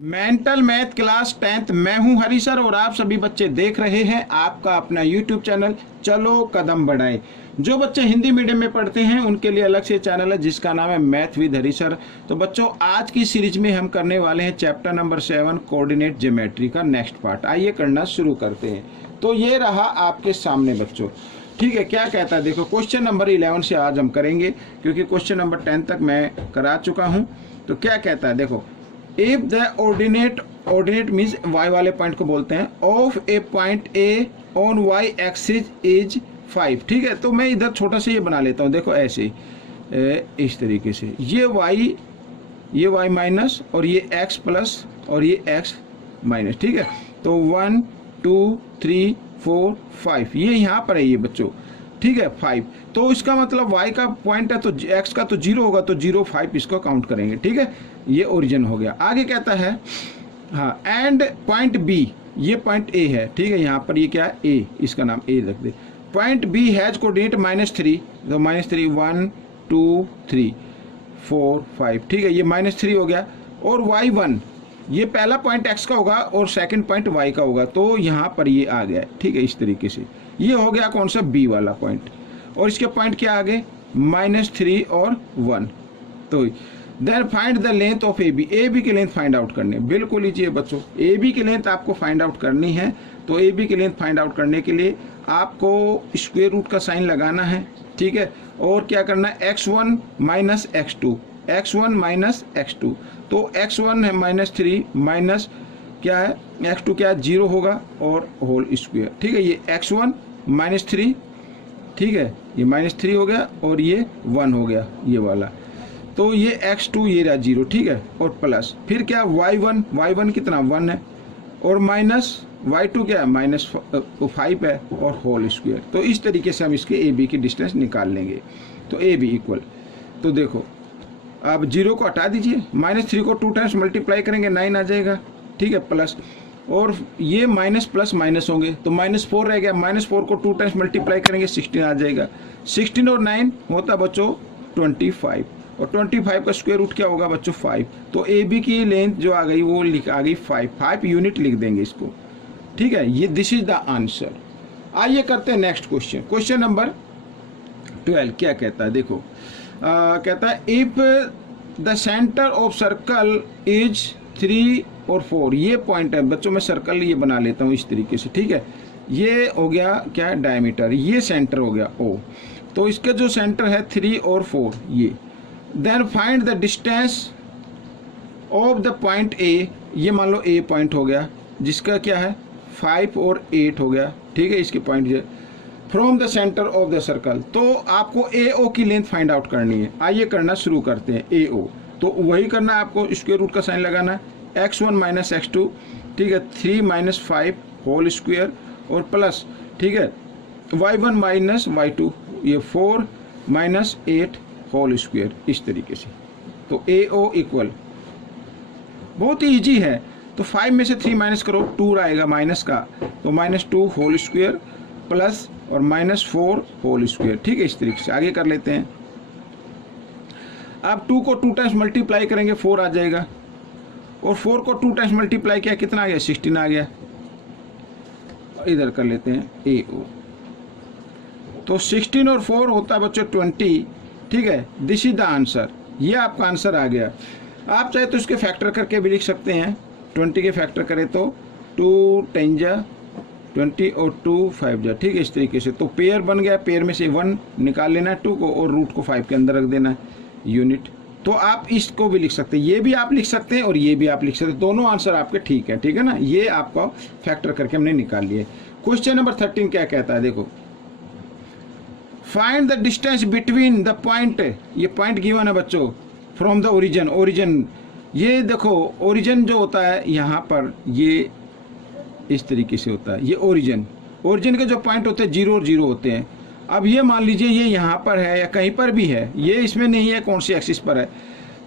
Mental math class 10th मैं हूं हरी sir और आप सभी बच्चे देख रहे हैं आपका अपना यूट्यूब चैनल चलो कदम बढ़ाएं। जो बच्चे हिंदी मीडियम में पढ़ते हैं उनके लिए अलग से चैनल है जिसका नाम है मैथ विद हरी सर। तो बच्चों आज की सीरीज में हम करने वाले हैं चैप्टर नंबर 7 कोऑर्डिनेट ज्योमेट्री का नेक्स्ट पार्ट। आइए करना शुरू करते हैं। तो ये रहा आपके सामने बच्चों, ठीक है। क्या कहता है देखो, क्वेश्चन नंबर 11 से आज हम करेंगे क्योंकि क्वेश्चन नंबर 10 तक मैं करा चुका हूँ। तो क्या कहता है देखो, if the ordinate means Y वाले पॉइंट को बोलते हैं, of A point A on Y axis is 5। ठीक है, तो मैं इधर छोटा सा ये बना लेता हूँ। देखो ऐसे इस तरीके से ये y माइनस और ये x प्लस और ये x माइनस। ठीक है, तो 1 2 3 4 5 ये यहाँ पर है ये बच्चों। ठीक है 5, तो इसका मतलब y का पॉइंट है तो x का तो 0 होगा, तो 0 5 इसको काउंट करेंगे। ठीक है, ये ओरिजिन हो गया। आगे कहता है हाँ, एंड पॉइंट b, ये पॉइंट a है। ठीक है, यहाँ पर ये क्या है a, इसका नाम a रख दे। पॉइंट b हैज कोऑर्डिनेट -3, तो -3 1 2 3 4 5। ठीक है, ये -3 हो गया। और y1 ये पहला पॉइंट x का होगा और सेकंड पॉइंट y का होगा, तो यहाँ पर ये आ गया। ठीक है, इस तरीके से ये हो गया कौन सा b वाला पॉइंट। और इसके पॉइंट क्या आ गए -3 और 1। तो then find the length of A B की लेंथ फाइंड आउट करनी है। बिल्कुल लीजिए बच्चों, ए बी की लेंथ आपको फाइंड आउट करनी है। तो ए बी की लेंथ फाइंड आउट करने के लिए आपको स्क्वायर रूट का साइन लगाना है। ठीक है, और क्या करना है x1 minus x2, x1 minus x2। तो x1 है -3 माइनस क्या है x2 क्या है 0 होगा और होल स्क्वायर। ठीक है, ये x1 -3, ठीक है ये -3 हो गया और ये 1 हो गया ये वाला। तो ये x2 ये रहा 0। ठीक है, और प्लस फिर क्या y1 कितना 1 है और माइनस y2 क्या है -5 है और होल स्क्वायर। तो इस तरीके से हम इसके ए बी की डिस्टेंस निकाल लेंगे। तो ए बी इक्वल, तो देखो अब 0 को हटा दीजिए, -3 को 2 टाइम्स मल्टीप्लाई करेंगे 9 आ जाएगा। ठीक है, प्लस और ये माइनस प्लस माइनस होंगे तो -4 रह गया। -4 को 2 टाइम्स मल्टीप्लाई करेंगे 16 आ जाएगा। 16 और 9 होता बच्चों 25 और 25 का स्क्वायर रूट क्या होगा बच्चों 5। तो ए बी की लेंथ जो आ गई वो आ गई 5 यूनिट लिख देंगे इसको। ठीक है, ये दिस इज द आंसर। आइए करते हैं नेक्स्ट क्वेश्चन, क्वेश्चन नंबर 12। क्या कहता है देखो, कहता है if the centre of circle is 3 और 4, ये पॉइंट है बच्चों। मैं सर्कल ये बना लेता हूँ इस तरीके से। ठीक है, ये हो गया क्या डायमीटर, ये सेंटर हो गया O। तो इसका जो सेंटर है 3 और 4 ये। Then find the distance of the point A, ये मान लो A पॉइंट हो गया जिसका क्या है 5 और 8 हो गया। ठीक है, इसके point from the centre of the circle. तो आपको AO की लेंथ फाइंड आउट करनी है। आइए करना शुरू करते हैं। AO तो वही करना है आपको, स्क्वायर रूट का साइन लगाना है। x1 माइनस x2, ठीक है 3 माइनस 5 होल स्क्वायर और प्लस, ठीक है y1 माइनस y2 ये 4 माइनस 8 होल स्क्वायर, इस तरीके से। तो AO इक्वल बहुत ही ईजी है। तो 5 में से 3 माइनस करो 2 आएगा माइनस का, तो -2 होल स्क्वायर प्लस और -4 होल स्क्वायर। ठीक है, इस तरीके से आगे कर लेते हैं। अब 2 को 2 टाइम्स मल्टीप्लाई करेंगे 4 आ जाएगा और 4 को 2 टाइम्स मल्टीप्लाई किया कितना आ गया 16 आ गया। इधर कर लेते हैं AO, तो 16 और 4 होता है बच्चों 20। ठीक है, दिस इज द आंसर, ये आपका आंसर आ गया। आप चाहे तो इसके फैक्टर करके भी लिख सकते हैं। 20 के फैक्टर करें तो 2 10 जा 20 और 2 5 जा। ठीक है, इस तरीके से। तो पेयर बन गया, पेयर में से 1 निकाल लेना है 2 को और रूट को 5 के अंदर रख देना है यूनिट। तो आप इसको भी लिख सकते हैं, ये भी आप लिख सकते हैं और ये भी आप लिख सकते हैं। दोनों आंसर आपके ठीक है। ठीक है ना, ये आपका फैक्टर करके हमने निकाल लिए। क्वेश्चन नंबर 13 क्या कहता है देखो, find the distance between the point, ये पॉइंट गिवन है बच्चों, फ्रॉम द ओरिजिन। ये देखो ओरिजिन जो होता है यहाँ पर ये इस तरीके से होता है। ये ओरिजिन के जो पॉइंट होते हैं 0 और 0 होते हैं। अब ये मान लीजिए ये यहाँ पर है या कहीं पर भी है, ये इसमें नहीं है कौन सी एक्सिस पर है।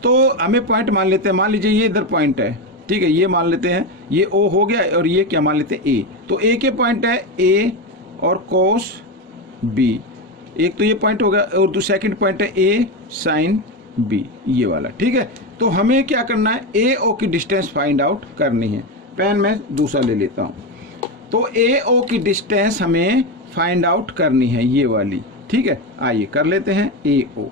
तो हमें पॉइंट मान लेते हैं, मान लीजिए ये इधर पॉइंट है। ठीक है, ये मान लेते हैं ये O हो गया और ये क्या मान लेते हैं A। तो A के पॉइंट है A और cos B, एक तो ये पॉइंट होगा और सेकंड पॉइंट है A sin B, ये वाला। ठीक है, तो हमें क्या करना है, ए ओ की डिस्टेंस फाइंड आउट करनी है। पेन मैं दूसरा ले लेता हूँ। तो ए ओ की डिस्टेंस हमें फाइंड आउट करनी है, ये वाली, ठीक है। आइए कर लेते हैं ए ओ।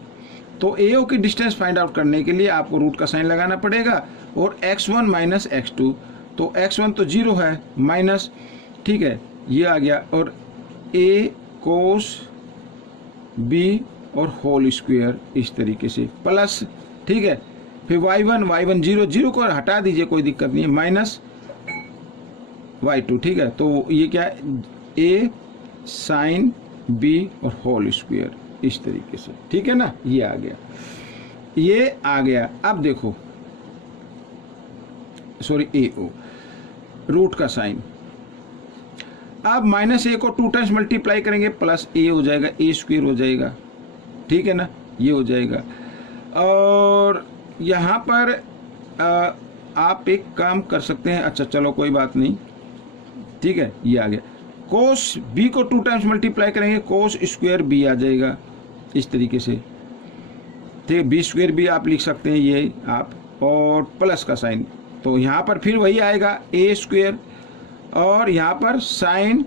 तो ए ओ की डिस्टेंस फाइंड आउट करने के लिए आपको रूट का साइन लगाना पड़ेगा और x1 माइनस x2, तो x1 तो 0 है माइनस, ठीक है, ये आ गया, और a कोस b और होल स्क्वायर इस तरीके से प्लस, ठीक है, फिर y1 0 0 को हटा दीजिए, कोई दिक्कत नहीं है, माइनस y2, ठीक है। तो ये क्या है, a साइन b और होल स्क्वायर इस तरीके से, ठीक है ना, ये आ गया, ये आ गया। अब देखो, सॉरी, ए ओ रूट का साइन, अब माइनस ए को 2 टाइम्स मल्टीप्लाई करेंगे, प्लस ए हो जाएगा, ए स्क्वायर हो जाएगा, ठीक है ना, ये हो जाएगा। और यहाँ पर आप एक काम कर सकते हैं, अच्छा चलो कोई बात नहीं, ठीक है, ये आ गया। कोस बी को 2 टाइम्स मल्टीप्लाई करेंगे, कोस स्क्वायर बी आ जाएगा इस तरीके से, ठीक है, बी स्क्वायर भी आप लिख सकते हैं ये आप, और प्लस का साइन, तो यहाँ पर फिर वही आएगा ए स्क्वायर और यहाँ पर साइन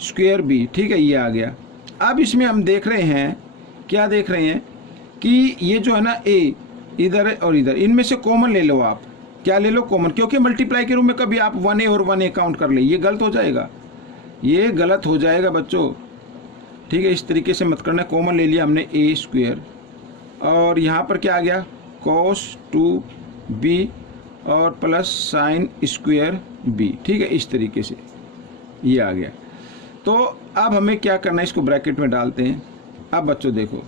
स्क्वायर बी, ठीक है, ये आ गया। अब इसमें हम देख रहे हैं, क्या देख रहे हैं कि ये जो है ना ए इधर और इधर, इनमें से कॉमन ले लो आप, क्या ले लो, कॉमन, क्योंकि मल्टीप्लाई के रूप में कभी आप 1a और 1a काउंट कर ले, ये गलत हो जाएगा, ये गलत हो जाएगा बच्चों, ठीक है, इस तरीके से मत करना। कॉमन ले लिया हमने ए स्क्वायर और यहाँ पर क्या आ गया, cos 2b और प्लस साइन स्क्वायर बी, ठीक है, इस तरीके से ये आ गया। तो अब हमें क्या करना है, इसको ब्रैकेट में डालते हैं। अब बच्चों देखो,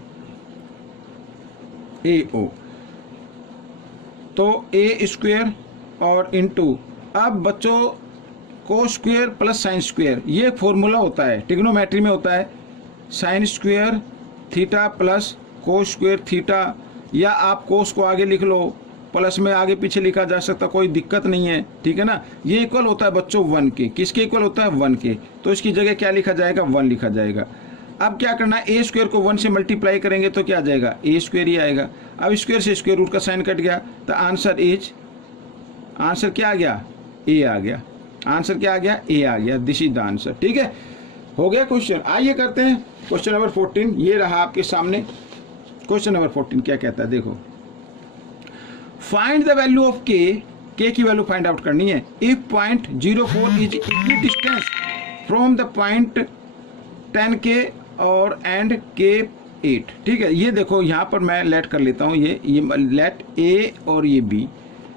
ए ओ, तो ए स्क्वायर और इनटू, अब बच्चों cos square plus sine square, ये फॉर्मूला होता है, ट्रिग्नोमेट्री में होता है, sine square theta plus cos square theta, या आप कोस को आगे लिख लो, प्लस में आगे पीछे लिखा जा सकता, कोई दिक्कत नहीं है, ठीक है ना। ये इक्वल होता है बच्चों 1 के, किसके इक्वल होता है, 1 के, तो इसकी जगह क्या लिखा जाएगा, 1 लिखा जाएगा। अब क्या करना है, ए स्क्वायर को 1 से मल्टीप्लाई करेंगे तो क्या आ जाएगा, ए स्क्वायर ही आएगा। अब स्क्वायर से स्क्वायर रूट का साइन कट गया, तो आंसर इज, आंसर क्या आ गया, ए आ गया, आंसर क्या आ गया, ए आ गया, दिस इज द आंसर, ठीक है, हो गया क्वेश्चन। आइए करते हैं क्वेश्चन नंबर 14, ये रहा आपके सामने। क्वेश्चन नंबर 14 क्या कहता है, देखो, फाइंड द वैल्यू ऑफ के की वैल्यू फाइंड आउट करनी है if point 04 is equi distance from the point 10k और एंड k 8, ठीक है। ये देखो यहाँ पर मैं लेट कर लेता हूँ, ये लेट ए और ये बी,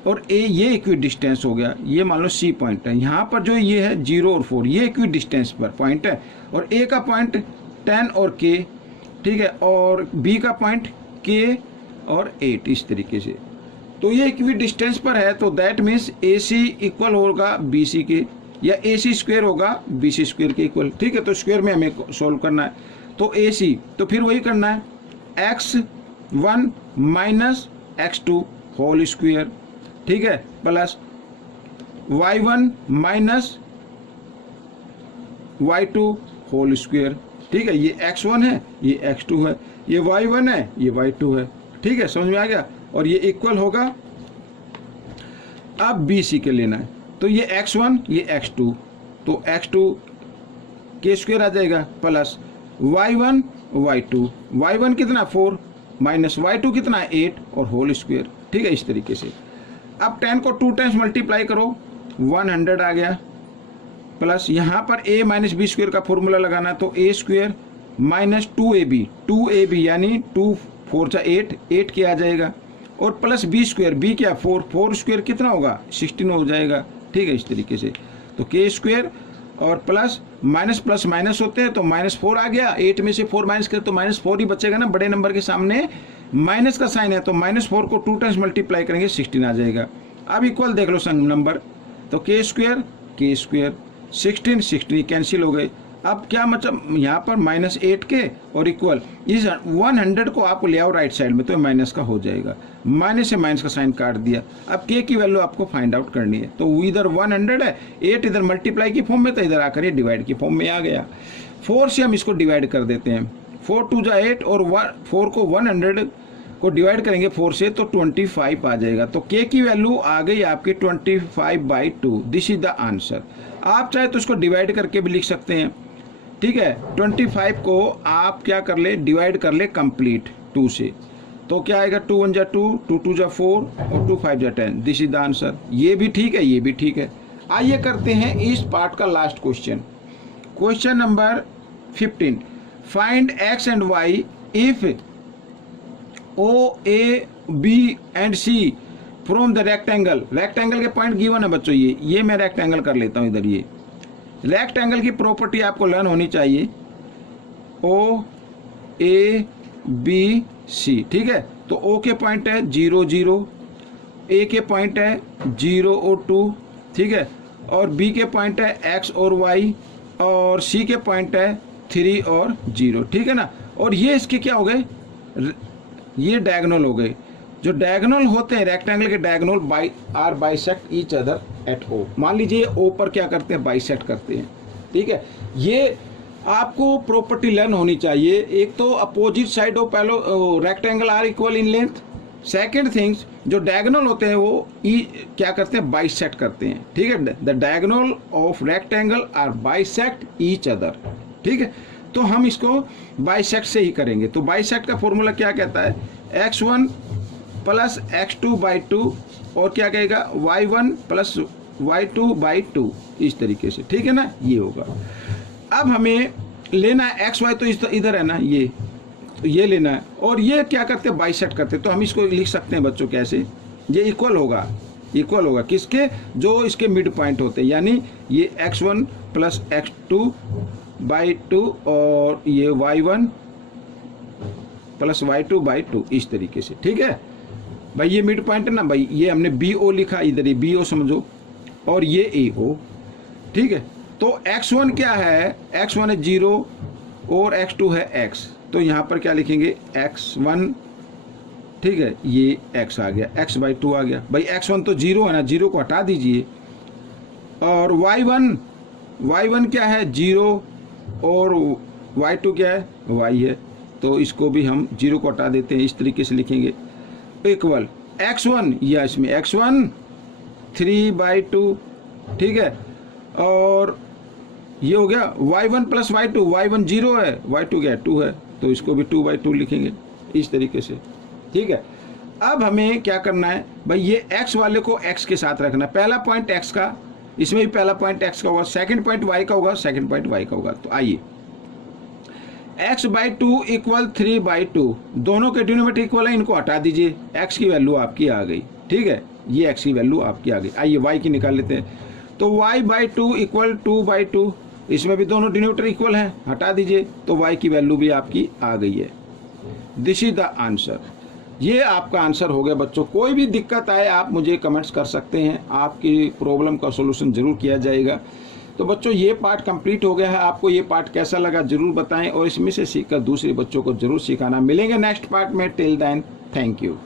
और ए ये इक्वी डिस्टेंस हो गया, ये मान लो सी पॉइंट है, यहाँ पर जो ये है 0 और 4 ये इक्वी डिस्टेंस पर पॉइंट है, और ए का पॉइंट 10 और k, ठीक है, और बी का पॉइंट k और 8 इस तरीके से। तो ये इक्वी डिस्टेंस पर है, तो that means A C equal होगा बी सी के, या ए सी स्क्वेयर होगा बी सी स्क्वेयर के इक्वल, ठीक है। तो स्क्वेयर में हमें सोल्व करना है, तो ए सी, तो फिर वही करना है, x1 minus x2 whole square, ठीक है, plus y1 minus y2 whole square, ठीक है, ये x1 है, ये x2 है, ये y1 है, ये y2 है, ठीक है, समझ में आ गया। और ये इक्वल होगा, अब बी सी के लेना है, तो ये x1 ये x2, तो x2 के स्क्वेयर आ जाएगा, प्लस y1 y2, y1 कितना 4 माइनस y2 कितना 8 और होल स्क्वेयर, ठीक है, इस तरीके से। अब 10 को 2 टाइम्स मल्टीप्लाई करो, 100 आ गया, प्लस यहाँ पर a माइनस बी स्क्वेयर का फॉर्मूला लगाना है, तो a स्क्वेयर माइनस 2ab यानी 2 4 जा 8 के आ जाएगा, और प्लस बी स्क्वेयर, बी क्या 4 स्क्वेयर कितना होगा 16 हो जाएगा, ठीक है, इस तरीके से। तो के स्क्वेयर और प्लस माइनस होते हैं, तो -4 आ गया, 8 में से 4 माइनस करें तो -4 ही बचेगा ना, बड़े नंबर के सामने माइनस का साइन है, तो -4 को 2 टाइम्स मल्टीप्लाई करेंगे 16 आ जाएगा। अब इक्वल देख लो संग नंबर, तो के स्क्वेयर 16 कैंसिल हो गए। अब क्या मतलब यहाँ पर -8 के और इक्वल, इस 100 को आप ले आओ राइट साइड में, तो माइनस का हो जाएगा, माइनस से माइनस का साइन काट दिया। अब के की वैल्यू आपको फाइंड आउट करनी है, तो इधर 100 है, 8 इधर मल्टीप्लाई की फॉर्म में, तो इधर आकर ये डिवाइड की फॉर्म में आ गया। 4 से हम इसको डिवाइड कर देते हैं, 4 2 जा 8 और 4 को 100 को डिवाइड करेंगे 4 से तो 25 आ जाएगा। तो k की वैल्यू आ गई आपकी 25/2। This is the answer. आप चाहे तो इसको डिवाइड करके भी लिख सकते हैं, ठीक है। 25 को आप क्या कर ले, डिवाइड कर ले कंप्लीट 2 से, तो क्या आएगा 2 1 जा 2, 2 2 जा 4 और 2 5 जा 10। This is the answer. ये भी ठीक है, ये भी ठीक है। आइए करते हैं इस पार्ट का last question. Question number 15, find x and y if O, A, B and C from the rectangle. Rectangle के पॉइंट गिवन है बच्चों, ये मैं रेक्टेंगल कर लेता हूँ इधर। ये रेक्टेंगल की प्रॉपर्टी आपको लर्न होनी चाहिए, O, A, B, C, ठीक है। तो O के पॉइंट है 0 0, A के पॉइंट है 0 और 2, ठीक है, और B के पॉइंट है x और y, और C के पॉइंट है 3 और 0, ठीक है ना। और ये इसके क्या हो गए, ये डायगोनल हो गए। जो डायगोनल होते हैं रेक्टेंगल के diagonal are bisect each other at O. मान लीजिए ओ पर क्या करते हैं, बाइसेक्ट करते हैं, ठीक है। ये आपको प्रॉपर्टी लर्न होनी चाहिए। एक तो अपोजिट साइड ऑफ पहले rectangle are equal in length. Second things, जो डायगोनल होते हैं वो क्या करते हैं, बाइसेक्ट करते हैं, ठीक है। The diagonal of rectangle are bisect each other, ठीक है। तो हम इसको बाइसेक्ट से ही करेंगे। तो बाइसेक्ट का फॉर्मूला क्या कहता है, x1 प्लस x2/2 और क्या कहेगा y1 प्लस y2/2, इस तरीके से, ठीक है ना। ये होगा। अब हमें लेना है xy, तो इधर है ना, ये लेना है, और ये क्या करते हैं, बाइसेक्ट करते हैं। तो हम इसको लिख सकते हैं बच्चों कैसे, ये इक्वल होगा किसके, जो इसके मिड पॉइंट होते हैं, यानी ये x1 प्लस x2/2 और ये y1 प्लस y2/2, इस तरीके से, ठीक है भाई। ये मिड पॉइंट है ना भाई, ये हमने BO लिखा, इधर ये BO समझो, और ये AO, ठीक है। तो x1 क्या है, x1 है 0 और x2 है x, तो यहाँ पर क्या लिखेंगे x1, ठीक है, ये x आ गया, x/2 आ गया भाई। x1 तो 0 है ना, 0 को हटा दीजिए, और y1 क्या है 0 और y2 क्या है, y है, तो इसको भी हम 0 को हटा देते हैं, इस तरीके से लिखेंगे। इक्वल x1, या इसमें x1 3/2, ठीक है, और ये हो गया y1 प्लस y2, y1 0 है, y2 क्या है 2 है, तो इसको भी 2/2 लिखेंगे, इस तरीके से, ठीक है। अब हमें क्या करना है भाई, ये x वाले को x के साथ रखना। पहला पॉइंट x का, इसमें भी पहला पॉइंट x का होगा, सेकंड पॉइंट y का होगा, सेकंड पॉइंट y का होगा। तो आइए x/2 इक्वल 3/2, दोनों के डिनोमिनेटर इक्वल है, इनको हटा दीजिए, x की वैल्यू आपकी आ गई, ठीक है, ये x की वैल्यू आपकी आ गई। आइए y की निकाल लेते हैं। तो y/2 इक्वल 2/2, इसमें भी दोनों डिनोमिनेटर इक्वल हैं, हटा दीजिए, तो y की वैल्यू भी आपकी आ गई है। This is the answer. ये आपका आंसर हो गया बच्चों। कोई भी दिक्कत आए आप मुझे कमेंट्स कर सकते हैं, आपकी प्रॉब्लम का सॉल्यूशन जरूर किया जाएगा। तो बच्चों ये पार्ट कंप्लीट हो गया है। आपको ये पार्ट कैसा लगा जरूर बताएं, और इसमें से सीखकर दूसरे बच्चों को जरूर सिखाना। मिलेंगे नेक्स्ट पार्ट में। Till then, thank you.